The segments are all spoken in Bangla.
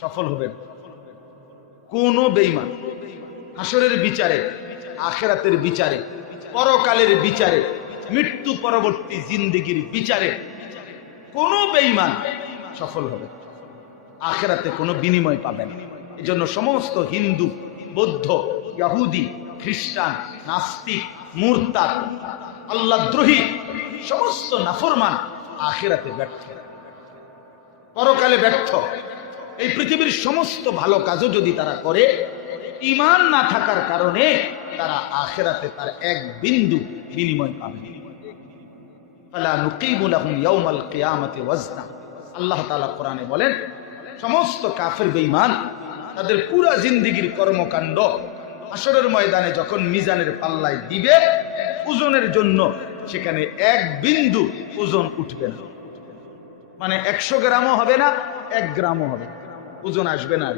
সফল হবে না। কোন বেঈমান। হাসরের বিচারে, আখেরাতের বিচারে, পরকালের বিচারে, মৃত্যু পরবর্তী জিন্দেগির বিচারে কোন বেঈমান সফল হবে। আখেরাতে কোনো বিনিময় পাবেন এই জন্য সমস্ত হিন্দু, বৌদ্ধ ইয়াহুদি খ্রিস্টান, নাস্তিক, মুরতাদ, আল্লাহদ্রোহী, সমস্ত নাফরমান আখেরাতে ব্যর্থ। পরকালে ব্যর্থ। এই পৃথিবীর সমস্ত ভালো কাজও যদি তারা করে ইমান না থাকার কারণে তারা আখেরাতে তার এক বিন্দু বিনিময় পাবে। আল্লাহ কোরআনে বলেন, সমস্ত কাফের বেঈমান তাদের পুরা জিন্দিগির কর্মকাণ্ড আসরের ময়দানে যখন মিজানের পাল্লায় দিবে, ওজনের জন্য সেখানে এক বিন্দু ওজন উঠবে না। মানে একশো গ্রামও হবে না, এক গ্রামও হবে না। ওজন আসবে না আর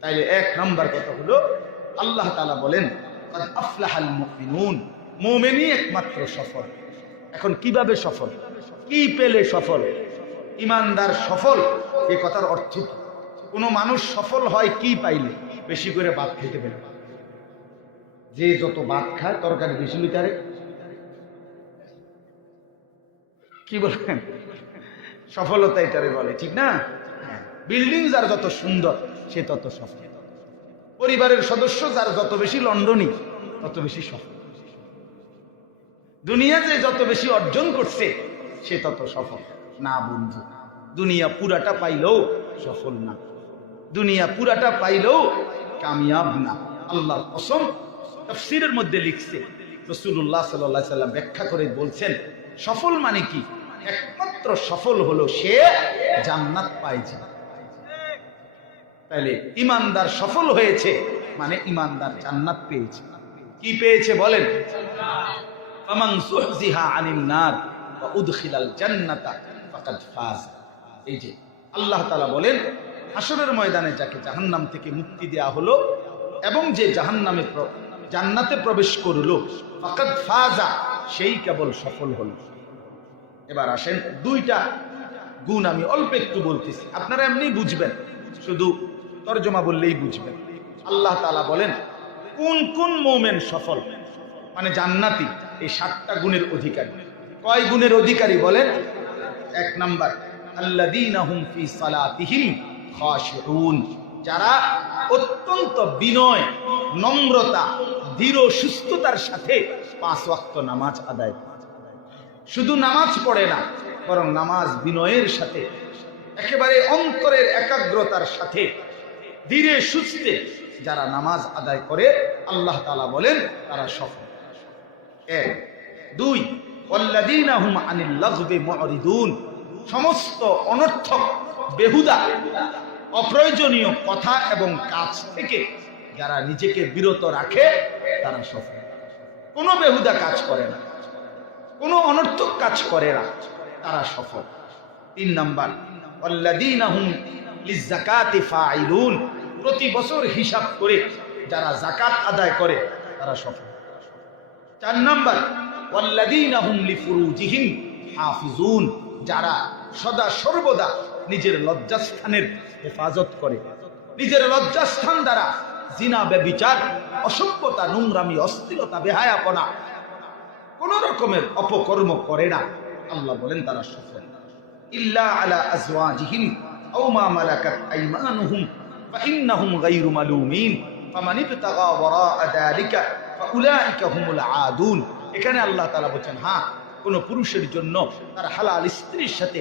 তাইলে এক নাম্বার কথা হলো, আল্লাহ তালা বলেন, "কাদ আফলাহাল একমাত্র সফল। এখন কীভাবে সফল? কি পেলে সফল? ইমানদার সফল? এই কথার অর্থ? কোনো মানুষ সফল হয় কি পাইলে? বেশি করে ভাত খেতে পেলে। যে যত ভাত খায়, তরকারি বেশি লিটারে কি বলবেন সফলতা এটারে বলে, ঠিক না? বিল্ডিং যার যত সুন্দর, সে তত সফল। পরিবারের সদস্য যার যত বেশি লন্ডনী, তত বেশি সফল। দুনিয়াতে যত বেশি অর্জন করছে, সে তত সফল। না বন্ধু, দুনিয়া পুরাটা পাইলেও সফল না। দুনিয়া পুরাটা পাইলেও কামিয়াব না। আল্লাহর কসম তফসিরের মধ্যে লিখছে রসুল্লাহ সাল্লাহ সাল্লাম ব্যাখ্যা করে বলছেন, সফল মানে কি? একমাত্র সফল হলো সে জান্নাত পাইছে তাইলে ইমানদার সফল হয়েছে মানে ইমানদার জান্নাত পেয়েছে। কি পেয়েছে বলেন? এই যে আল্লাহ তাআলা বলেন হাসরের ময়দানে যাকে জাহান্নাম থেকে মুক্তি দেয়া হলো, এবং যে জাহান্নামে জান্নাতে প্রবেশ করল, ফাকাদ ফাজা, সেই কেবল সফল হলো। এবার আসেন, দুইটা গুণ আমি অল্প একটু বলতেছি। আপনারা এমনি বুঝবেন, শুধু তর্জমা বললেই বুঝবেন। আল্লাহ তাআলা বলেন, কোন কোন মোমেন সফল? মানে জান্নাতি, এই সাতটা গুণের অধিকারী। কয় গুণের অধিকারী বলেন? এক নাম্বার যারা অত্যন্ত বিনয়, নম্রতা দৃঢ় সুস্থতার সাথে পাঁচ ওয়াক্ত নামাজ আদায় শুধু নামাজ পড়ে না, বরং নামাজ বিনয়ের সাথে, একেবারে অন্তরের একাগ্রতার সাথে ধীরে সুস্থে যারা নামাজ আদায় করে, আল্লাহ তালা বলেন, তারা সফল। এক। দুই। সমস্ত অনর্থক, বেহুদা, অপ্রয়োজনীয় কথা এবং কাজ থেকে যারা নিজেকে বিরত রাখে, তারা সফল। কোনো বেহুদা কাজ করে না। কোনো অনর্থক কাজ করে না। তারা সফল। তিন নাম্বার। অল্লাদিন প্রতি বছর হিসাব করে যারা জাকাত আদায় করে, তারা সফল। চার নাম্বার হাফিজুন, যারা সদা সর্বদা নিজের লজ্জাস্থানের হেফাজত করে। নিজের লজ্জাস্থান দ্বারা জিনা, ব্যবিচার, অসভ্যতা, নোংরামি, অস্থিরতা, বেহায়াপনা, কোন রকমের অপকর্ম করে না। আল্লাহ বলেন, তারা সফল। ইল্লা আলা আজওয়াজিহিম, আও মা মালাকাত আইমানুহুম ফাইন্নাহুম গায়রু মালুমিন ফামান ইবতাগা ওয়ারাআ যালিকা ফাউলাইকা হুমুল আদুন এখানে আল্লাহ তাআলা বলেন হ্যাঁ কোন পুরুষের জন্য তার হালাল স্ত্রীর সাথে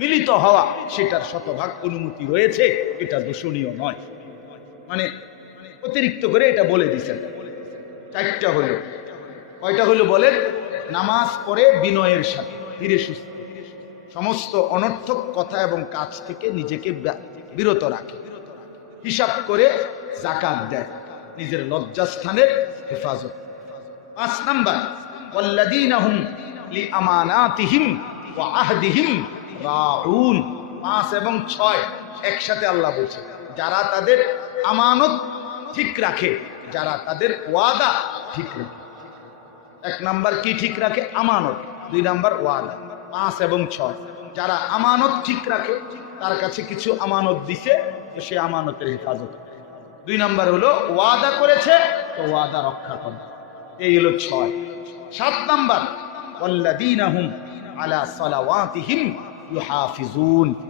মিলিত হওয়া সেটার শতভাগ অনুমতি রয়েছে, এটা দোষণীয় নয়। মানে অতিরিক্ত করে এটা বলে দিছেন চারটা হলো। কয়টা হলো বলেন? নামাজ পড়ে বিনয়ের সাথে, ধীরে সুস্থ। সমস্ত অনর্থক কথা এবং কাজ থেকে নিজেকে বিরত রাখে। হিসাব করে জাকাত দেয়। নিজের লজ্জাস্থানের হেফাজত। পাঁচ নাম্বার রাউন। পাঁচ এবং ছয় একসাথে বলছে, যারা তাদের আমানত ঠিক রাখে, যারা তাদের ওয়াদা ঠিক রাখে। এক নাম্বার, কি ঠিক রাখে? আমানত। দুই নাম্বার, ওয়াদা। পাঁচ এবং ছয়, যারা আমানত ঠিক রাখে তার কাছে কিছু আমানত দিছে, তো সে আমানতের হেফাজত দুই নাম্বার হলো, ওয়াদা করেছে, তো ওয়াদা রক্ষা করে। এই হলো ছয়। সাত নাম্বার আলা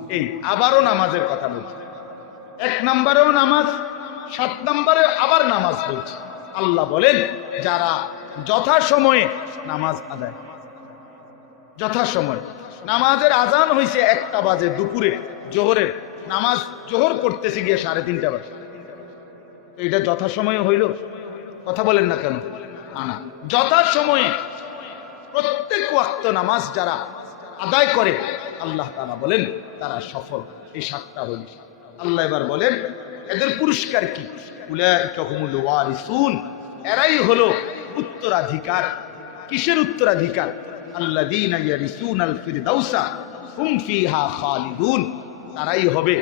এই আবারও নামাজের কথা এক নাম্বারেও নামাজ, সাত নাম্বারে আবার নামাজ আল্লাহ বলেন, যারা যথাসময়ে নামাজ আদায় করে। যথাসময়। নামাজের আজান হয়েছে একটা বাজে দুপুরে। জোহরের, নামাজ জোহর করতেছে গিয়ে সাড়ে তিনটা বাজে। এটা যথাসময়ে হইল? কথা বলেন না কেন? আনা যথাসময়ে প্রত্যেক ওয়াক্ত নামাজ যারা আদায় করে, আল্লাহ তাআলা বলেন, তারা সফল। এই সাতটা হইল। আল্লাহ এবার বলেন, এদের পুরস্কার কি? এরাই হলো উত্তরাধিকার। কিসের উত্তরাধিকার? আল্লাযীনা তারাই হবে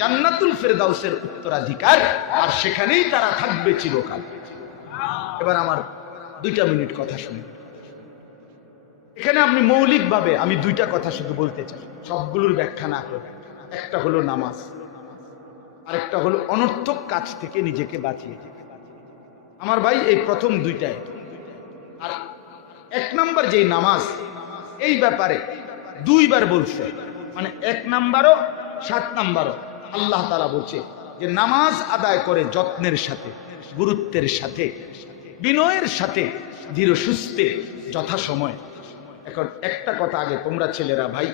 জান্নাতুল ফিরদাউসের উত্তরাধিকার, আর সেখানেই তারা থাকবে চিরকাল। এবার আমার দুইটা মিনিট কথা শুনুন এখানে আপনি মৌলিকভাবে আমি দুইটা কথা শুধু বলতে চাই। সবগুলোর ব্যাখ্যা না করে। একটা হলো নামাজ, আরেকটা হলো অনর্থক কাজ থেকে নিজেকে বাঁচিয়ে আমার ভাই, এই প্রথম দুইটাই। আর এক নাম্বার যেই নামাজ, এই ব্যাপারে দুইবার বলছে। মানে এক নাম্বারও সাত নাম্বার আল্লাহ তালা বলছে যে নামাজ আদায় করে যত্নের সাথে, গুরুত্বের সাথে, বিনয়ের সাথে, ধীর সুস্থে, যথাসময়। এখন একটা কথা আগে তোমরা ছেলেরা, ভাই,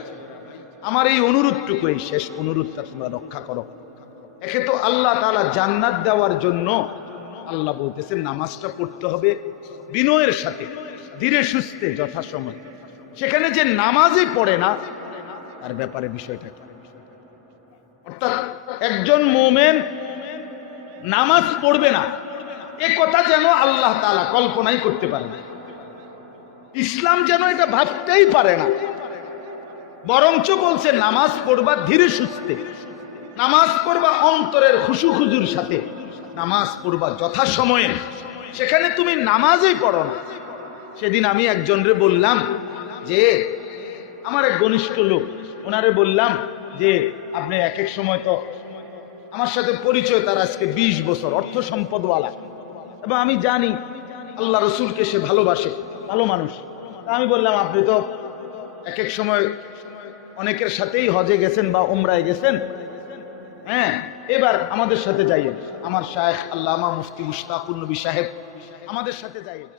আমার এই অনুরোধটুকু এই শেষ অনুরোধটা তোমরা রক্ষা করো। একে তো আল্লাহ তাআলা জান্নাত দেওয়ার জন্য আল্লাহ বলতেছে নামাজটা পড়তে হবে বিনয়ের সাথে, ধীরে সুস্থে, যথাসময়। সেখানে যে নামাজই পড়ে না, তার ব্যাপারে বিষয়টা কি? অর্থাৎ একজন মোমেন নামাজ পড়বে না। এ কথা যেন আল্লাহ তালা কল্পনাই করতে পারে না। ইসলাম যেন এটা ভাবতেই পারে না। বরঞ্চ বলছে, নামাজ পড়বা ধীরে সুস্থে। নামাজ পড়বা অন্তরের খুশু খুজুর সাথে। নামাজ পড়বা যথাসময়ে। সেখানে তুমি নামাজই পড়ো না। সেদিন আমি একজনরে বললাম যে, আমার এক ঘনিষ্ঠ লোক, ওনারে বললাম যে আপনি এক এক সময় তো আমার সাথে পরিচয় তার আজকে ২০ বছর, অর্থ সম্পদওয়ালা। এবং আমি জানি আল্লাহ রসুলকে সে ভালোবাসে, ভালো মানুষ। আমি বললাম, আপনি তো এক এক সময় অনেকের সাথেই হজে গেছেন বা ওমরায় গেছেন। হ্যাঁ এবার আমাদের সাথে যাইয়েন। আমার শায়েখ আল্লামা মুফতি মুশতাকুর নবী সাহেব আমাদের সাথে যাইয়েন।